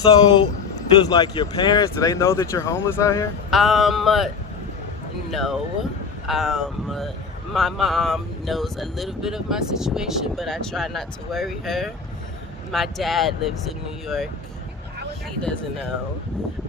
So, does like your parents, do they know that you're homeless out here? No. My mom knows a little bit of my situation, but I try not to worry her. My dad lives in New York. He doesn't know.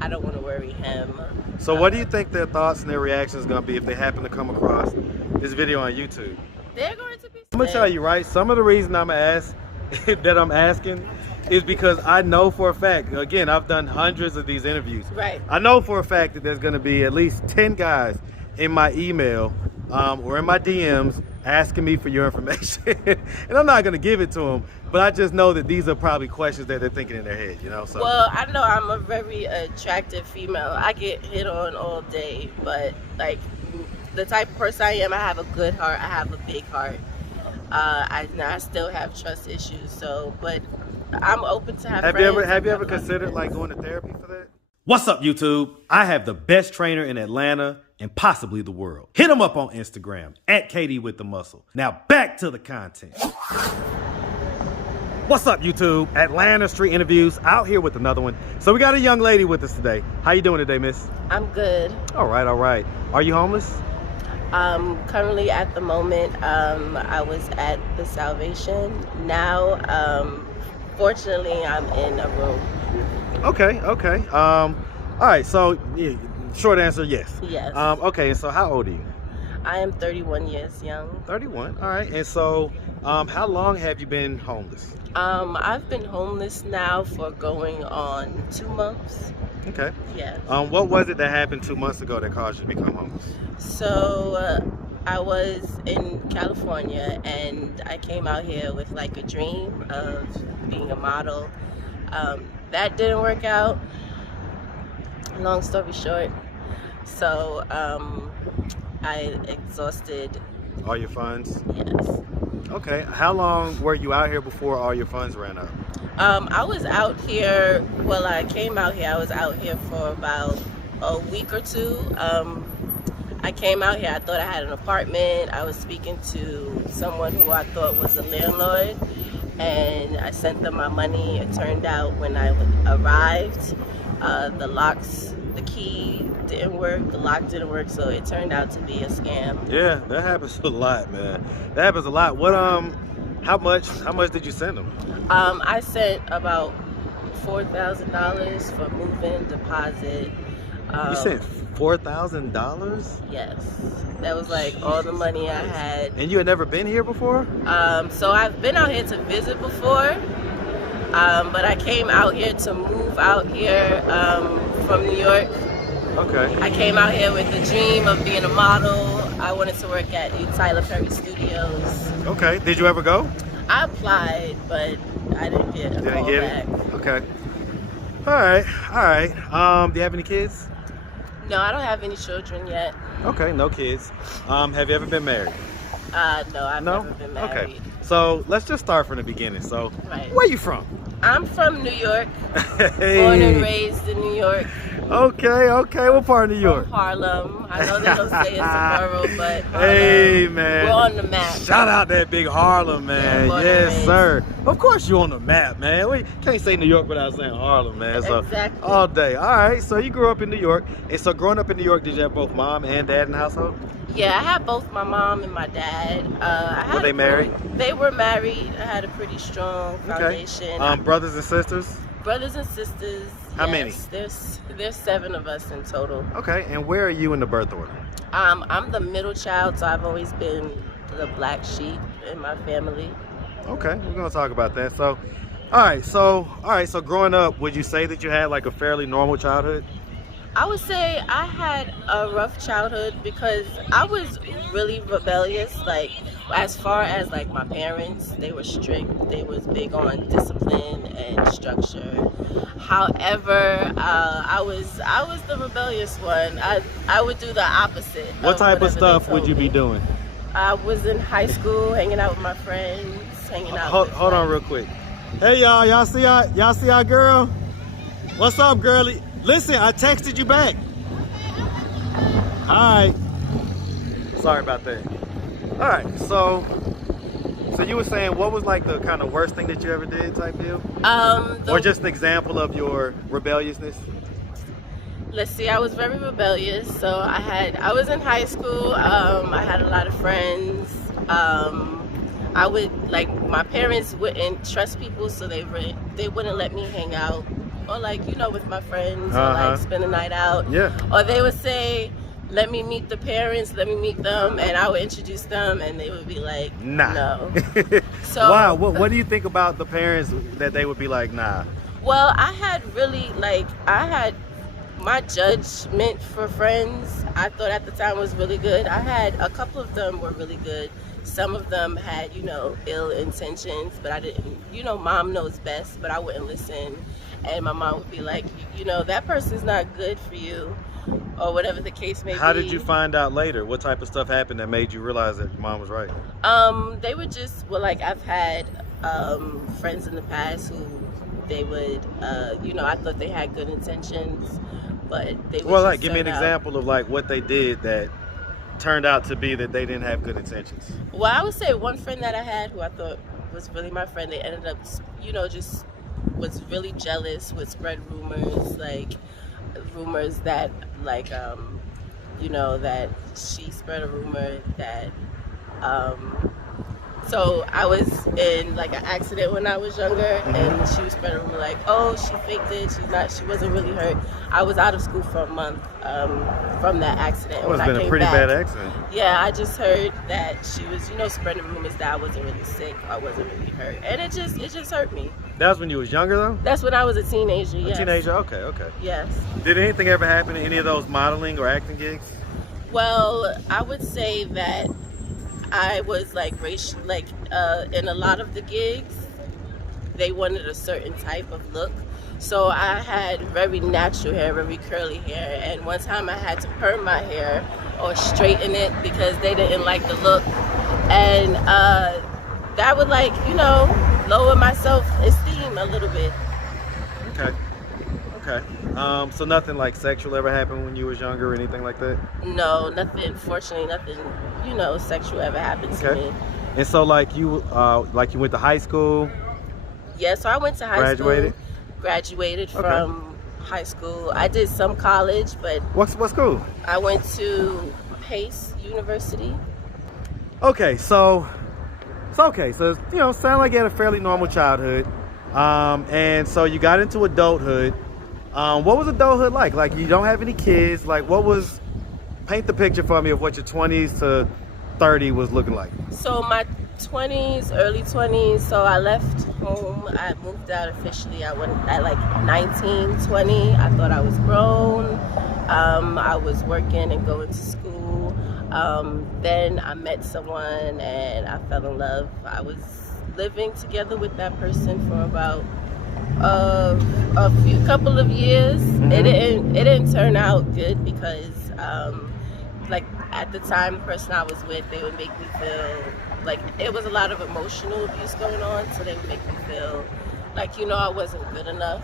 I don't want to worry him. So what do you think their thoughts and their reactions are going to be if they happen to come across this video on YouTube? They're going to be I'm going to tell you, right, some of the reason I'm asking is because I know for a fact, again, I've done hundreds of these interviews. Right. I know for a fact that there's going to be at least 10 guys in my email or in my DMs asking me for your information. And I'm not going to give it to them, but I just know that these are probably questions that they're thinking in their head, you know? So. Well, I know I'm a very attractive female. I get hit on all day, but like the type of person I am, I have a good heart. I have a big heart. I still have trust issues, so, but I'm open to have friends. Have you ever considered like going to therapy for that? What's up, YouTube? I have the best trainer in Atlanta and possibly the world. Hit him up on Instagram at Katie with the Muscle. Now back to the content. What's up, YouTube? Atlanta Street Interviews out here with another one. So we got a young lady with us today. How you doing today, miss? I'm good. All right, all right. Are you homeless? Currently at the moment, I was at the Salvation. Now, fortunately, I'm in a room. Okay, okay. All right, so yeah, short answer, yes. Yes. Okay, so how old are you? I am 31 years young. 31, all right. And so how long have you been homeless? I've been homeless now for going on 2 months. Okay. Yes. What was it that happened 2 months ago that caused you to become homeless? So I was in California and I came out here with like a dream of being a model. That didn't work out. Long story short. So I exhausted all your funds? Yes. Okay. How long were you out here before all your funds ran out? I was out here, well, I came out here, I was out here for about a week or two. I came out here, I thought I had an apartment. I was speaking to someone who I thought was a landlord, and I sent them my money. It turned out when I arrived, the key didn't work, the lock didn't work, so it turned out to be a scam. Yeah, that happens a lot, man. That happens a lot. What how much did you send them? I sent about $4,000 for move-in deposit. You sent $4,000? Yes, that was like all the money I had. And you had never been here before? So I've been out here to visit before, but I came out here to move out here from New York. Okay. I came out here with the dream of being a model. I wanted to work at Tyler Perry Studios. Okay. Did you ever go? I applied, but I didn't get a call back. Okay. All right. All right. Do you have any kids? No, I don't have any children yet. Okay, no kids. Have you ever been married? No, I've never been married. Okay. So let's just start from the beginning. So, right. Where are you from? I'm from New York. Hey. Born and raised in New York. Okay, okay. What part of New York? From Harlem. I know they don't say it's a borough, but Harlem. Hey, man. We're on the map. Shout out that big Harlem, man. Yeah, yes, sir. Of course you're on the map, man. We can't say New York without saying Harlem, man. So, exactly. All day. All right, so you grew up in New York. And so growing up in New York, did you have both mom and dad in the household? Yeah, I had both my mom and my dad. Were they married? They were married. I had a pretty strong foundation. Okay. Brothers and sisters? Brothers and sisters. How many? There's 7 of us in total. Okay, and where are you in the birth order? I'm the middle child, so I've always been the black sheep in my family. Okay, we're gonna talk about that. So, all right. So growing up, would you say that you had like a fairly normal childhood? I would say I had a rough childhood because I was really rebellious. Like, as far as like my parents, they were strict. They was big on discipline and structure. However, I was the rebellious one. I would do the opposite. What type of stuff would you be doing? I was in high school, hanging out with my friends, hanging out. Hold on, real quick. Hey y'all see our girl? What's up, girlie? Listen, I texted you back. All right. Sorry about that. All right, so So you were saying, what was like the kind of worst thing that you ever did type deal? Or just an example of your rebelliousness? Let's see, I was very rebellious. So I was in high school. I had a lot of friends. I would, like, my parents wouldn't trust people, so they wouldn't let me hang out or, like, you know, with my friends or like spend a night out. Yeah. Or they would say, let me meet the parents, let me meet them, and I would introduce them, and they would be like, nah. No. So wow. What do you think about the parents that they would be like, nah? Well, I had my judgment for friends, I thought at the time was really good. I had a couple of them were really good. Some of them had, you know, ill intentions, but I didn't, you know, mom knows best, but I wouldn't listen. And my mom would be like, you know, that person's not good for you, or whatever the case may be. How did you find out later? What type of stuff happened that made you realize that your mom was right? They were just, well, like, I've had friends in the past who they would, you know, I thought they had good intentions, but they would like, give me an example of like what they did that turned out to be that they didn't have good intentions. Well, I would say one friend that I had who I thought was really my friend, they ended up, you know, just was really jealous, would spread rumors that, like, you know, that she spread a rumor that, so I was in like an accident when I was younger, and she was spreading a rumor like, oh, she faked it, she wasn't really hurt. I was out of school for a month from that accident. It must have been a pretty bad accident. Yeah, I just heard that she was, you know, spreading rumors that I wasn't really sick, I wasn't really hurt, and it just hurt me. That was when you was younger though? That's when I was a teenager, yes. A teenager, okay. Yes. Did anything ever happen in any of those modeling or acting gigs? Well, I would say that I was like racial, like in a lot of the gigs, they wanted a certain type of look. So I had very natural hair, very curly hair, and one time I had to perm my hair or straighten it because they didn't like the look, and that would, like, you know, lower my self-esteem a little bit. Okay. So nothing like sexual ever happened when you was younger or anything like that? No, nothing. Fortunately, nothing, you know, sexual ever happened to me. And so, like you went to high school? Yeah, so I went to high school. Graduated from high school. I did some college, but what school? I went to Pace University. Okay, so you know, sound like you had a fairly normal childhood, and so you got into adulthood. What was adulthood like? Like, you don't have any kids. Like, paint the picture for me of what your 20s to 30 was looking like. So my 20s, early 20s, so I left home. I moved out officially. I went at like 19, 20. I thought I was grown. I was working and going to school. Then I met someone and I fell in love. I was living together with that person for about a couple of years. It didn't turn out good because like at the time the person I was with, they would make me feel like it was a lot of emotional abuse going on, so they would make me feel like, you know, I wasn't good enough.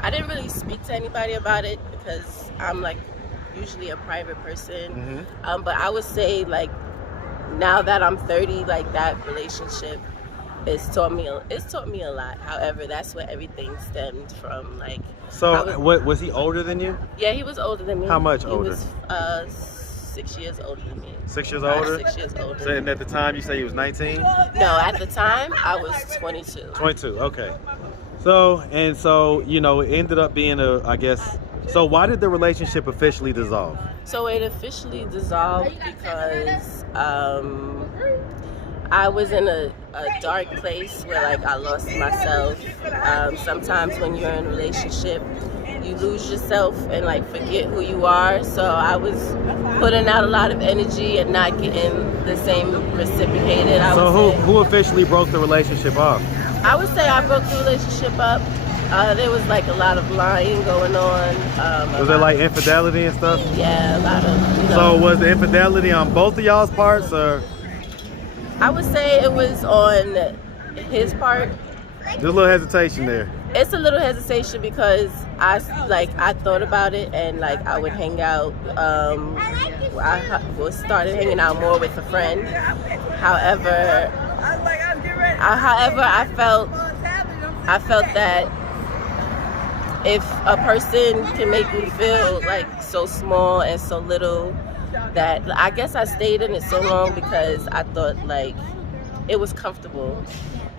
I didn't really speak to anybody about it because I'm like usually a private person, but I would say, like, now that I'm 30, like, that relationship it's taught me a lot. However, that's where everything stemmed from. Like, so what was he older than you? Yeah, he was older than me. How much older? He was 6 years older than me. 6 years older? 6 years older. So, and at the time you say he was 19? No, at the time I was 22. 22, okay. So you know, it ended up being so why did the relationship officially dissolve? So it officially dissolved because I was in a dark place where, like, I lost myself. Sometimes when you're in a relationship, you lose yourself and, like, forget who you are. So I was putting out a lot of energy and not getting the same reciprocated. Who officially broke the relationship off? I would say I broke the relationship up. There was, like, a lot of lying going on. Was there, like, infidelity and stuff? Yeah, a lot of, you know. So was the infidelity on both of y'all's parts, or? I would say it was on his part. There's a little hesitation there. It's a little hesitation because I thought about it, and, like, I would hang out. I started hanging out more with a friend. However, However, I felt that if a person can make me feel like so small and so little, that I guess I stayed in it so long because I thought like it was comfortable,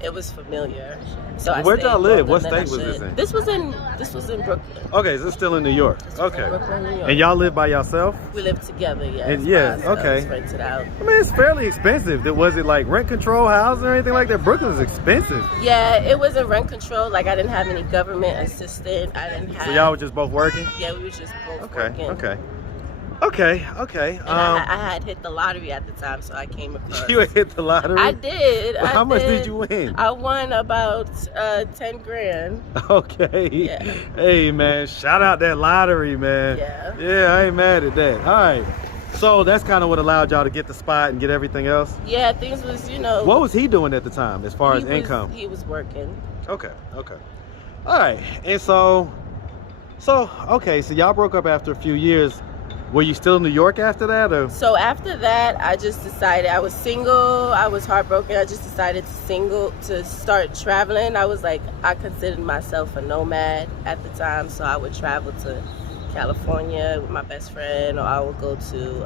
it was familiar. So Where'd y'all live? What longer state than I was should. this in? This was in Brooklyn. Okay, so it's still in New York. This was Okay. in Brooklyn, New York. And y'all live by yourself? We lived together, yes. And yeah, by ourselves, okay. rented out. I mean, it's fairly expensive. Was it like rent control housing or anything like that? Brooklyn is expensive. Yeah, it wasn't rent control. Like I didn't have any government assistance. I didn't have. So y'all were just both working? Yeah, we were just both Okay, working. okay. And I had hit the lottery at the time, so I came across. You hit the lottery? I did. How much did you win? I won about 10 grand. Okay. Yeah. Hey, man, shout out that lottery, man. Yeah. Yeah, I ain't mad at that. All right. So that's kind of what allowed y'all to get the spot and get everything else? Yeah, things was, What was he doing at the time as far as income? He was working. Okay. All right. And so y'all broke up after a few years. Were you still in New York after that, or? So after that, I just decided, I was single, I was heartbroken, I just decided to start traveling. I was like, I considered myself a nomad at the time, so I would travel to California with my best friend, or I would go to,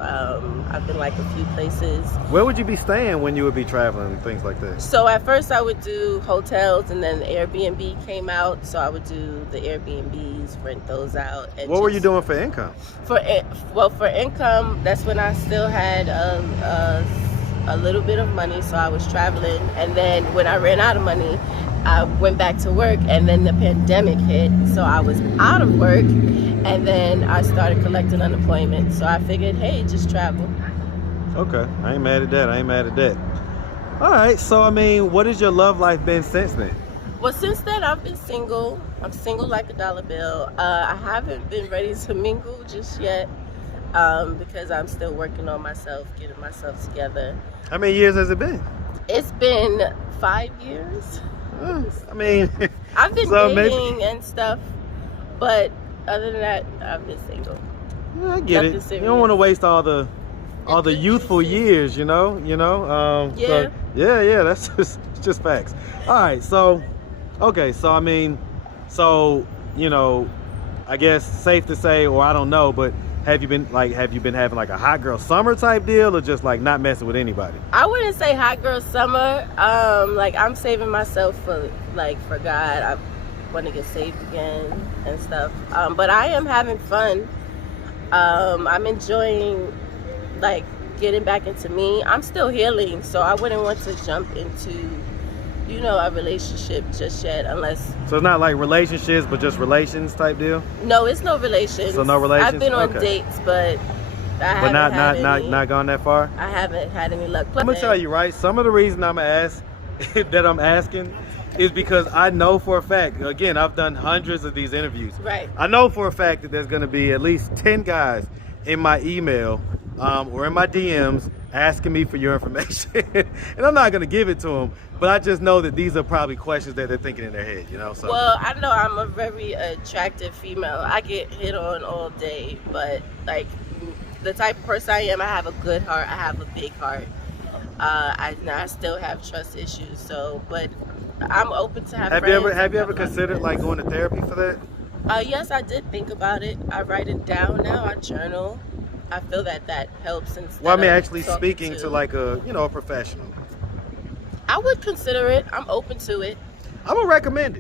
I've been like a few places. Where would you be staying when you would be traveling and things like that? So at first I would do hotels, and then Airbnb came out, so I would do the Airbnbs, rent those out. And what were you doing for income? For income, that's when I still had a little bit of money, so I was traveling. And then when I ran out of money, I went back to work, and then the pandemic hit, so I was out of work, and then I started collecting unemployment. So I figured, hey, just travel. Okay, I ain't mad at that. All right, so I mean, what has your love life been since then? Well, since then, I've been single. I'm single like a dollar bill. I haven't been ready to mingle just yet because I'm still working on myself, getting myself together. How many years has it been? It's been 5 years. I mean, I've been so dating and stuff, but other than that, I've been single. I get Nothing it. serious. You don't want to waste all the youthful years, you know. Yeah. Yeah. That's just facts. All right, so I mean, I guess safe to say, or I don't know, but have you been having like a hot girl summer type deal, or just like not messing with anybody? I wouldn't say hot girl summer. Like I'm saving myself for God. I want to get saved again and stuff. But I am having fun. I'm enjoying like getting back into me. I'm still healing, so I wouldn't want to jump into a relationship just yet, unless. So it's not like relationships, but just relations type deal. No, it's no relations. So no relations. I've been on dates, but not gone that far. I haven't had any luck. I'm gonna tell you, right? Some of the reason I'm asking is because I know for a fact. Again, I've done hundreds of these interviews. Right. I know for a fact that there's gonna be at least 10 guys in my email or in my DMs asking me for your information, and I'm not gonna give it to them. But I just know that these are probably questions that they're thinking in their head, So. Well, I know I'm a very attractive female. I get hit on all day, but like the type of person I am, I have a good heart. I have a big heart. I still have trust issues, but I'm open to have friends. Have you ever considered like going to therapy for that? Yes, I did think about it. I write it down now. I journal. I feel that helps. Well, I mean, actually speaking to like a professional. I would consider it. I'm open to it. I'm gonna recommend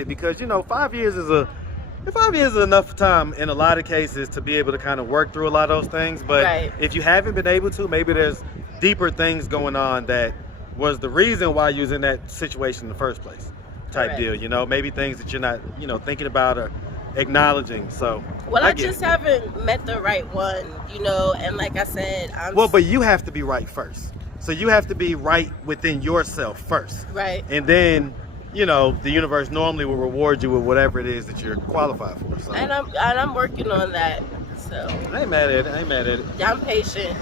it because 5 years is enough time in a lot of cases to be able to kind of work through a lot of those things. But right. If you haven't been able to, maybe there's deeper things going on that was the reason why you was in that situation in the first place, type Correct. deal. Maybe things that you're not thinking about or acknowledging. So I just haven't met the right one, and like I said, but you have to be right first. So you have to be right within yourself first. Right. And then, the universe normally will reward you with whatever it is that you're qualified for. So. And I'm working on that. So I ain't mad at it. I'm patient.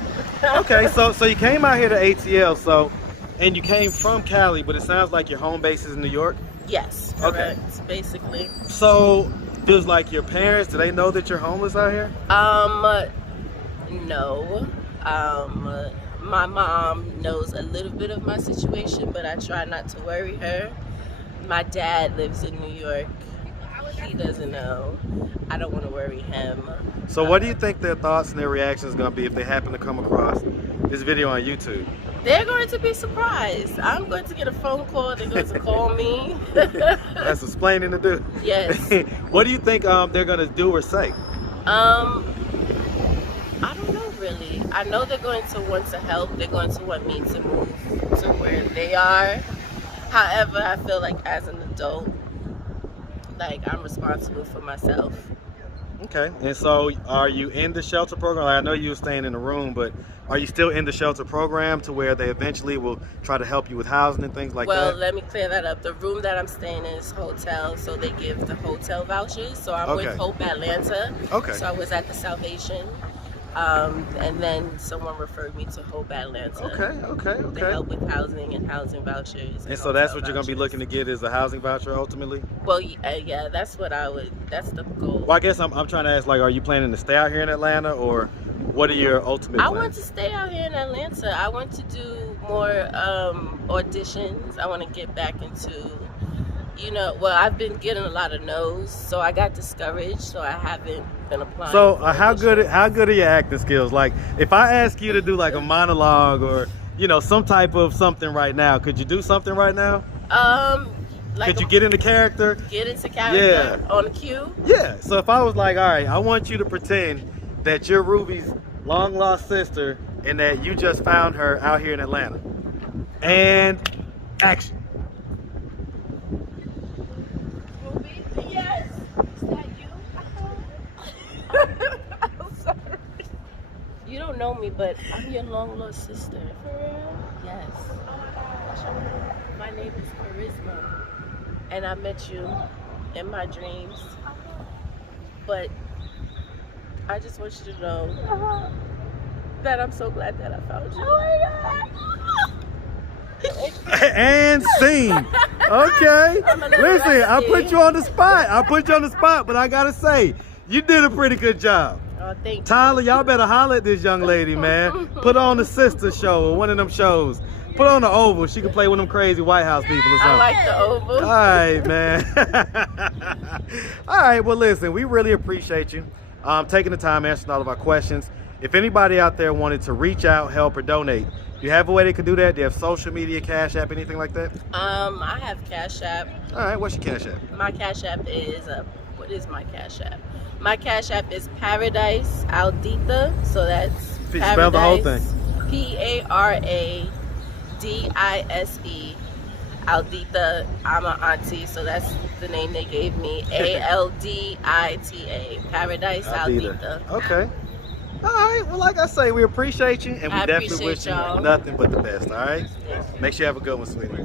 Okay, so you came out here to ATL, and you came from Cali, but it sounds like your home base is in New York? Yes. Okay. Correct, basically. So does like your parents, do they know that you're homeless out here? No. My mom knows a little bit of my situation, but I try not to worry her. My dad lives in New York. He doesn't know. I don't want to worry him. So what do you think their thoughts and their reactions are going to be if they happen to come across this video on YouTube? They're going to be surprised. I'm going to get a phone call. They're going to call me. That's explaining to do. Yes. What do you think they're going to do or say? I don't know really. I know they're going to want to help. They're going to want me to move to where they are. However, I feel like as an adult, like I'm responsible for myself. Okay. And so are you in the shelter program? I know you were staying in the room, but are you still in the shelter program to where they eventually will try to help you with housing and things like that? Well, let me clear that up. The room that I'm staying in is hotel, so they give the hotel vouchers. So I'm with Hope Atlanta. Okay. So I was at the Salvation. And then someone referred me to Hope Atlanta. Okay. They help with housing and housing vouchers. And so that's what you're going to be looking to get is a housing voucher ultimately? Well, yeah, that's what that's the goal. Well, I guess I'm trying to ask, like, are you planning to stay out here in Atlanta, or what are your ultimate plans? I want to stay out here in Atlanta. I want to do more auditions. I want to get back into, well, I've been getting a lot of no's, so I got discouraged, so I haven't been applying. So how good are your acting skills? Like, if I ask you to do like a monologue or some type of something right now, could you do something right now? Could you get into character? Get into character on the cue? Yeah. So if I was like, all right, I want you to pretend that you're Ruby's long lost sister and that you just found her out here in Atlanta. And action. Ruby? Yes. Is that you? I'm sorry. You don't know me, but I'm your long lost sister. For real? Yes. My name is Charisma, and I met you in my dreams. But I just want you to know that I'm so glad that I found you. Oh my God. And scene. Okay. Listen, I put you on the spot. But I gotta say, you did a pretty good job. Oh, thank you. Tyler, y'all better holler at this young lady, man. Put on the sister show or one of them shows. Put on the Oval. She can play with them crazy White House people or something. I like the Oval. All right, man. All right, well, listen, we really appreciate you taking the time answering all of our questions. If anybody out there wanted to reach out, help, or donate, do you have a way they could do that? Do you have social media, Cash App, anything like that? I have Cash App. All right, what's your Cash App? My Cash App is, what is my Cash App? My Cash App is paradisealdita. So that's Paradise. Spell the whole thing. Paradise Aldita. I'm an auntie, so that's the name they gave me. ALDITA. Paradise Aldita. Okay. All right. Well, like I say, we appreciate you, and we definitely wish you nothing but the best. All right. Make sure you have a good one, sweetie.